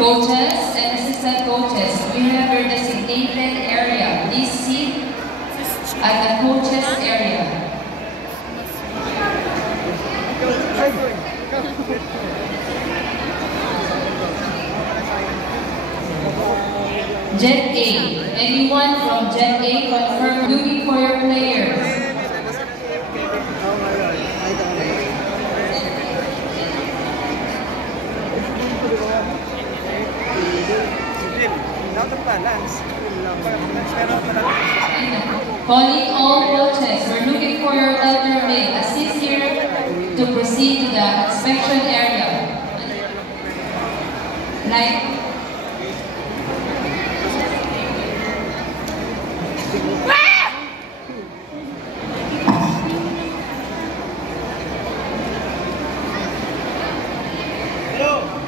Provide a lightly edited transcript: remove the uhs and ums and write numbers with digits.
Coaches and assistant coaches, we have your designated area. Please sit at the coaches area. Jet A. Anyone from Jet A confirm looking for your players? Calling all coaches, we're looking for your elder mate. Assist here to proceed to the inspection area. Hello.